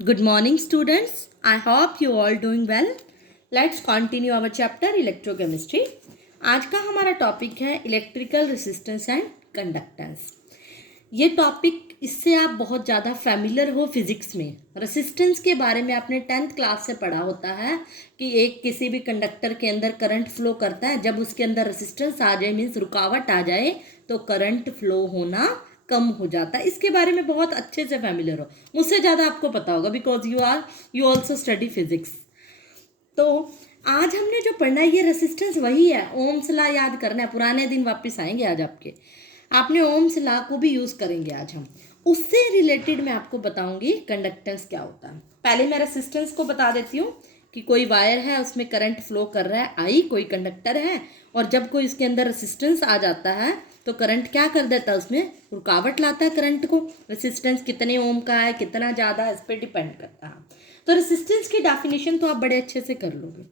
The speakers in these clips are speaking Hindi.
Good morning, students. I hope you all doing well. Let's continue our chapter electrochemistry. आज का हमारा टॉपिक है इलेक्ट्रिकल रेसिस्टेंस एंड कंडक्टेंस. ये टॉपिक इससे आप बहुत ज़्यादा फैमिलियर हो फिजिक्स में. रेसिस्टेंस के बारे में आपने 10th क्लास से पढ़ा होता है कि एक किसी भी कंडक्टर के अंदर करंट फ्लो करता है. जब उसके अंदर रेसिस्टेंस आ जाए मीन्स रुकावट आ जाए तो करंट फ्लो होना कम हो जाता है. इसके बारे में बहुत अच्छे से फैमिलियर हो, मुझसे ज़्यादा आपको पता होगा because you also study physics. तो आज हमने जो पढ़ना है ये रेसिस्टेंस वही है. ओम्स लॉ याद करना है, पुराने दिन वापस आएंगे आज आपने ओम्स लॉ को भी यूज़ करेंगे आज हम. उससे रिलेटेड मैं आपको बताऊंगी कंडक्टेंस क्या होता है. पहले मैं रेसिस्टेंस को बता देती हूँ कि कोई वायर है उसमें करंट फ्लो कर रहा है आई, कोई कंडक्टर है, और जब कोई इसके अंदर रेसिस्टेंस आ जाता है तो करंट क्या कर देता है, उसमें रुकावट लाता है करंट को. रेसिस्टेंस कितने ओम का है, कितना ज़्यादा, इस पर डिपेंड करता है. तो रेसिस्टेंस की डेफिनेशन तो आप बड़े अच्छे से कर लोगे.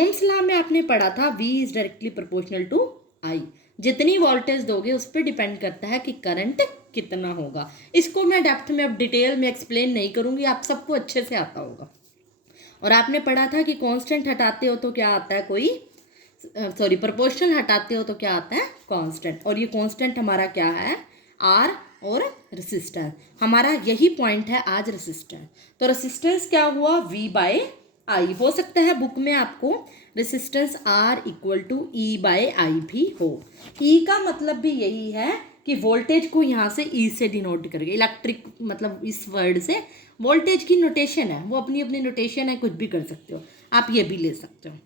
ओम्स लॉ में आपने पढ़ा था V is directly proportional to I. जितनी वोल्टेज दोगे उस पर डिपेंड करता है कि करंट कितना होगा. इसको मैं डेप्थ में अब डिटेल में एक्सप्लेन नहीं करूँगी, आप सबको अच्छे से आता होगा. और आपने पढ़ा था कि कांस्टेंट हटाते हो तो क्या आता है, प्रोपोर्शनल हटाते हो तो क्या आता है, कांस्टेंट. और ये कांस्टेंट हमारा क्या है, R और रेसिस्टेंस. हमारा यही पॉइंट है आज रेसिस्टेंस. तो रेसिस्टेंस क्या हुआ, V/I. हो सकता है बुक में आपको रेसिस्टेंस R = E/I भी हो. E का मतलब भी यही है कि वोल्टेज को यहाँ से E से डिनोट करके, इलेक्ट्रिक मतलब इस वर्ड से वोल्टेज की नोटेशन है, वो अपनी अपनी नोटेशन है, कुछ भी कर सकते हो आप, ये भी ले सकते हो.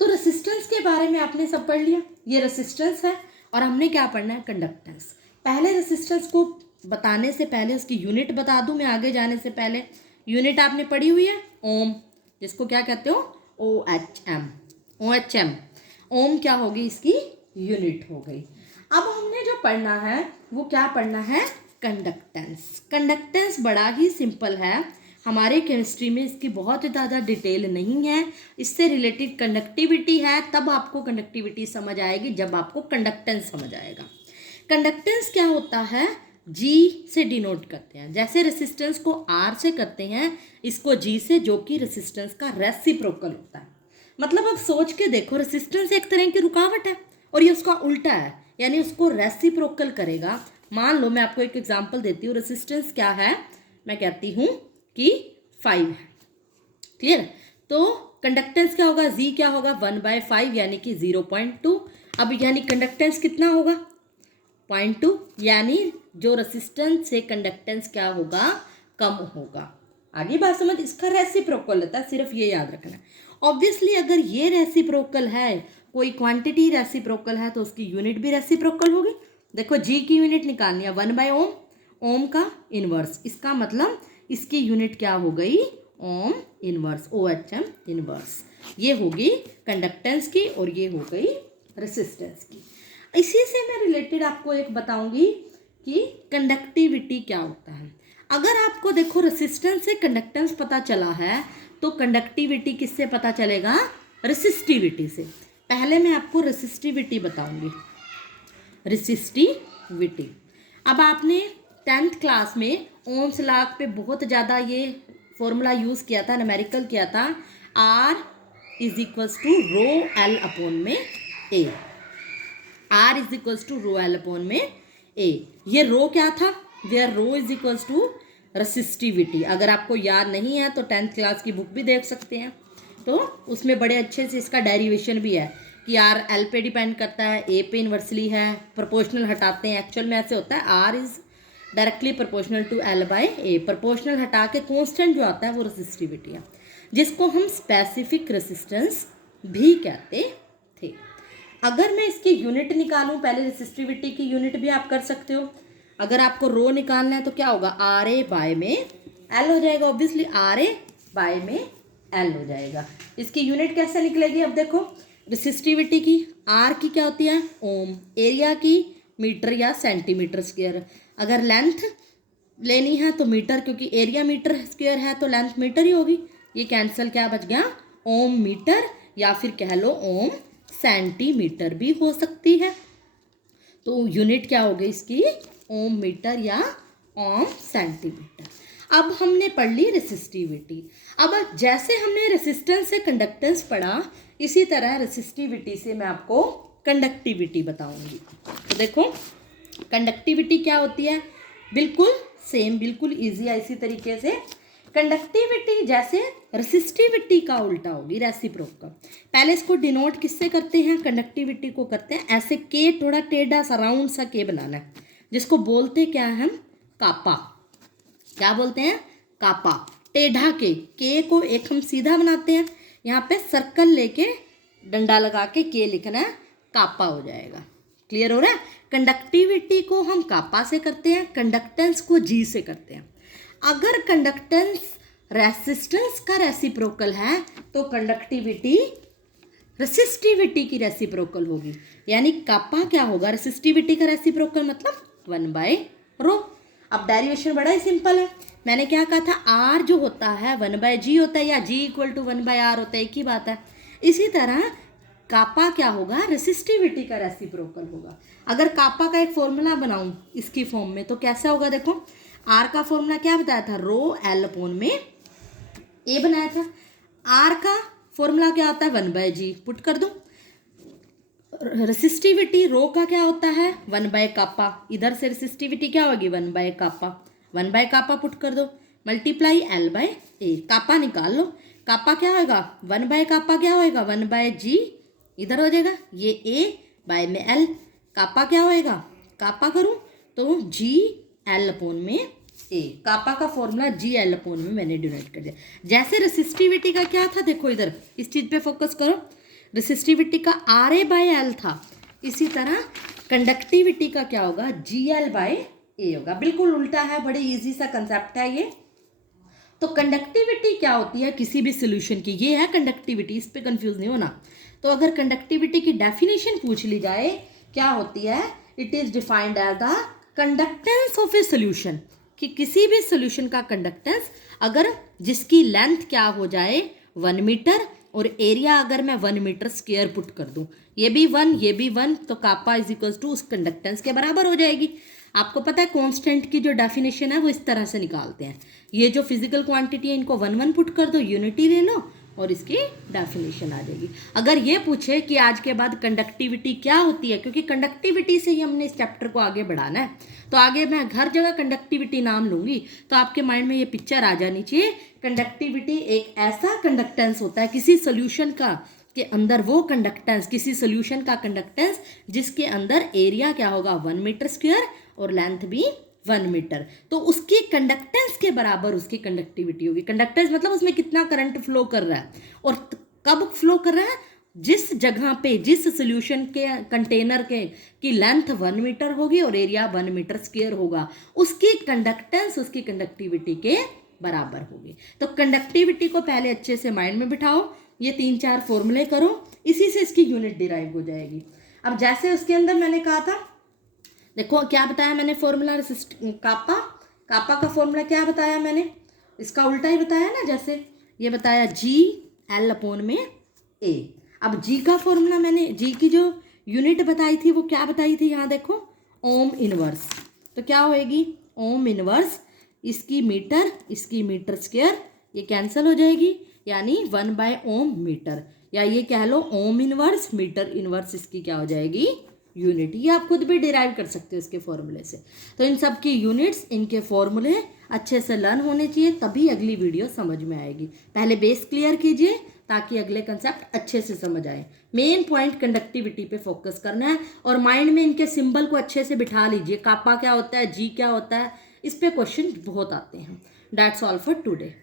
तो रेसिस्टेंस के बारे में आपने सब पढ़ लिया, ये रेसिस्टेंस है. और हमने क्या पढ़ना है, कंडक्टेंस. पहले रेसिस्टेंस को बताने से पहले उसकी यूनिट बता दूं मैं, आगे जाने से पहले. यूनिट आपने पढ़ी हुई है ओम, जिसको क्या कहते हो, OHM. ओम क्या होगी, इसकी यूनिट हो गई. अब हमने जो पढ़ना है वो क्या पढ़ना है, कंडक्टेंस. कंडक्टेंस बड़ा ही सिंपल है. हमारे केमिस्ट्री में इसकी बहुत ज़्यादा डिटेल नहीं है. इससे रिलेटेड कंडक्टिविटी है, तब आपको कंडक्टिविटी समझ आएगी जब आपको कंडक्टेंस समझ आएगा. कंडक्टेंस क्या होता है, G से डिनोट करते हैं. जैसे रेसिस्टेंस को R से करते हैं, इसको G से, जो कि रेसिस्टेंस का रेसिप्रोकल होता है. मतलब अब सोच के देखो, रेसिस्टेंस एक तरह की रुकावट है और ये उसका उल्टा है, यानी उसको रेसिप्रोकल करेगा. मान लो मैं आपको एक एग्जांपल देती हूँ. रेसिस्टेंस क्या है, मैं कहती हूँ कि 5 है. क्लियर. तो कंडक्टेंस क्या होगा, Z क्या होगा, 1/5 यानी कि 0.2. अब यानी कंडक्टेंस कितना होगा, 0.2, यानी जो रेसिस्टेंस से कंडक्टेंस क्या होगा, कम होगा. आगे बात समझ. इसका रेसिप्रोकल होता है, सिर्फ ये याद रखना है. ऑब्वियसली अगर ये रेसिप्रोकल है, कोई क्वांटिटी रेसिप्रोकल है, तो उसकी यूनिट भी रेसिप्रोकल होगी. देखो G की यूनिट निकालनी है 1/ओम, ओम का इनवर्स. इसका मतलब इसकी यूनिट क्या हो गई, ओम इनवर्स, OHM इनवर्स. ये होगी कंडक्टेंस की और ये हो गई रेसिस्टेंस की. इसी से मैं रिलेटेड आपको एक बताऊंगी कि कंडक्टिविटी क्या होता है. अगर आपको देखो रेसिस्टेंस से कंडक्टेंस पता चला है तो कंडक्टिविटी किससे पता चलेगा, रेसिस्टिविटी से. पहले मैं आपको रेसिस्टिविटी बताऊंगी. रेसिस्टिविटी, अब आपने 10th क्लास में ओम्स लॉ पे बहुत ज़्यादा ये फॉर्मूला यूज़ किया था, न्यूमेरिकल किया था, R = ρL/A. R = ρL/A. ये रो क्या था, वेयर रो = रेसिस्टिविटी. अगर आपको याद नहीं है तो 10th क्लास की बुक भी देख सकते हैं. तो उसमें बड़े अच्छे से इसका डेरिवेशन भी है कि R L पे डिपेंड करता है, A पे इन्वर्सली है, प्रोपोर्शनल हटाते हैं. एक्चुअल में ऐसे होता है, R is directly proportional to L/A. Proportional हटा के कांस्टेंट जो आता है वो रेसिस्टिविटी है, जिसको हम स्पेसिफिक रेसिस्टेंस भी कहते थे. अगर मैं इसकी यूनिट निकालूं, पहले रेसिस्टिविटी की यूनिट भी आप कर सकते हो. अगर आपको रो निकालना है तो क्या होगा, RA में L हो जाएगा. ऑब्वियसली RA में L हो जाएगा. इसकी यूनिट कैसे निकलेगी, अब देखो. रेसिस्टिविटी की R की क्या होती है, ओम. एरिया की मीटर या सेंटीमीटर स्क्वायर. अगर लेंथ लेनी है तो मीटर, क्योंकि एरिया मीटर स्क्वायर है तो लेंथ मीटर ही होगी. ये कैंसिल, क्या बच गया, ओम मीटर, या फिर कह लो ओम सेंटीमीटर भी हो सकती है. तो यूनिट क्या होगी इसकी, ओम मीटर या ओम सेंटीमीटर. अब हमने पढ़ ली रेसिस्टिविटी। अब जैसे हमने रेसिस्टेंस से कंडक्टेंस पढ़ा, इसी तरह रेसिस्टिविटी से मैं आपको कंडक्टिविटी बताऊंगी। तो देखो कंडक्टिविटी क्या होती है, बिल्कुल सेम, बिल्कुल इजी है। इसी तरीके से कंडक्टिविटी जैसे रेसिस्टिविटी का उल्टा होगी, रेसिप्रोकल। पहले इसको डिनोट किससे करते हैं, कंडक्टिविटी को करते हैं ऐसे, के थोड़ा टेढ़ा सा राउंड सा के बनाना है, जिसको बोलते क्या है हम, कापा। क्या बोलते हैं, कापा। टेढ़ा के को एक हम सीधा बनाते हैं, यहाँ पे सर्कल लेके डंडा लगा के लिखना है, कापा हो जाएगा। क्लियर हो रहा है। कंडक्टिविटी को हम कापा से करते हैं, कंडक्टेंस को जी से करते हैं। अगर कंडक्टेंस रेसिस्टेंस का रेसिप्रोकल है तो कंडक्टिविटी रेसिस्टिविटी की रेसिप्रोकल होगी। यानी कापा क्या होगा, रेसिस्टिविटी का रेसिप्रोकल मतलब 1/ρ। अब डेरिवेशन बड़ा ही सिंपल है। मैंने क्या कहा था, आर जो होता है 1/g होता है, या g = 1/r होता है, एक ही बात है। इसी तरह कापा क्या होगा, रेसिस्टिविटी का रेसिप्रोकल होगा। अगर कापा का एक फॉर्मूला बनाऊं इसकी फॉर्म में तो कैसा होगा, देखो आर का फॉर्मूला क्या बताया था, ρl/a बनाया था। आर का फॉर्मूला क्या होता है, 1/g पुट कर दूं। रेसिस्टिविटी रो का क्या होता है, 1/कापा। इधर से रेसिस्टिविटी क्या होगी, 1/कापा। 1/कापा पुट कर दो, मल्टीप्लाई l/a। कापा निकाल लो, कापा क्या होगा, 1/कापा क्या होएगा, 1/g इधर हो जाएगा, ये a में l। कापा क्या होएगा, कापा करूं तो GL/a। कापा का फॉर्मूला GL/में मैंने डिनोट कर दिया। जैसे रेसिस्टिविटी का क्या था, देखो इधर इस चीज पे फोकस करो, रेसिस्टिविटी का RA/L था, इसी तरह कंडक्टिविटी का क्या होगा, GL/a होगा। बिल्कुल उल्टा है, बड़े इजी सा कंसेप्ट है ये। तो कंडक्टिविटी क्या होती है किसी भी सोल्यूशन की, ये है कंडक्टिविटी, इस पे कंफ्यूज नहीं होना। तो अगर कंडक्टिविटी की डेफिनेशन पूछ ली जाए क्या होती है, it is defined as the conductance of a solution, कि किसी भी सोल्यूशन का कंडक्टेंस अगर जिसकी लेंथ क्या हो जाए 1 मीटर और एरिया अगर मैं 1 मीटर स्क्वायर पुट कर दूं, ये भी 1 ये भी 1, तो कापा = उस कंडक्टेंस के बराबर हो जाएगी। आपको पता है कांस्टेंट की जो डेफिनेशन है वो इस तरह से निकालते हैं, ये जो फिजिकल क्वांटिटी है इनको 1 पुट कर दो, यूनिटी ले लो और इसकी डेफिनेशन आ जाएगी। अगर ये पूछे कि आज के बाद कंडक्टिविटी क्या होती है, क्योंकि कंडक्टिविटी से ही हमने इस चैप्टर को आगे बढ़ाना है, तो आगे मैं हर जगह कंडक्टिविटी नाम लूंगी तो आपके माइंड में ये पिक्चर आ जानी चाहिए। कंडक्टिविटी एक ऐसा कंडक्टेंस होता है किसी सोल्यूशन का के अंदर, वो कंडक्टेंस किसी सोल्यूशन का कंडक्टेंस जिसके अंदर एरिया क्या होगा 1 मीटर स्क्वायर और लेंथ भी 1 मीटर, तो उसकी कंडक्टेंस के बराबर उसकी कंडक्टिविटी होगी। कंडक्टेंस मतलब उसमें कितना करंट फ्लो कर रहा है और कब फ्लो कर रहा है, जिस जगह पे जिस सोल्यूशन के कंटेनर के की लेंथ 1 मीटर होगी और एरिया 1 मीटर स्क्वायर होगा, उसकी कंडक्टेंस उसकी कंडक्टिविटी के बराबर होगी। तो कंडक्टिविटी को पहले अच्छे से माइंड में बिठाओ, ये 3-4 फॉर्मूले करो, इसी से इसकी यूनिट डिराइव हो जाएगी। अब जैसे उसके अंदर मैंने कहा था, देखो क्या बताया मैंने फॉर्मूला, कापा का फॉर्मूला क्या बताया मैंने, इसका उल्टा ही बताया ना, जैसे ये बताया GL/a। अब जी का फॉर्मूला मैंने, जी की जो यूनिट बताई थी वो क्या बताई थी, यहाँ देखो ओम इनवर्स, तो क्या होएगी ओम इनवर्स, इसकी मीटर स्क्वायर, ये कैंसिल हो जाएगी, यानी 1/ओम मीटर, या ये कह लो ओम इनवर्स मीटर इनवर्स, इसकी क्या हो जाएगी यूनिट। ये आप खुद भी डिराइव कर सकते हो इसके फॉर्मूले से। तो इन सब की यूनिट्स, इनके फॉर्मूले अच्छे से लर्न होने चाहिए, तभी अगली वीडियो समझ में आएगी। पहले बेस क्लियर कीजिए ताकि अगले कंसेप्ट अच्छे से समझ आए। मेन पॉइंट कंडक्टिविटी पे फोकस करना है और माइंड में इनके सिंबल को अच्छे से बिठा लीजिए, कापा क्या होता है, जी क्या होता है, इस पे क्वेश्चन बहुत आते हैं। That's all for today.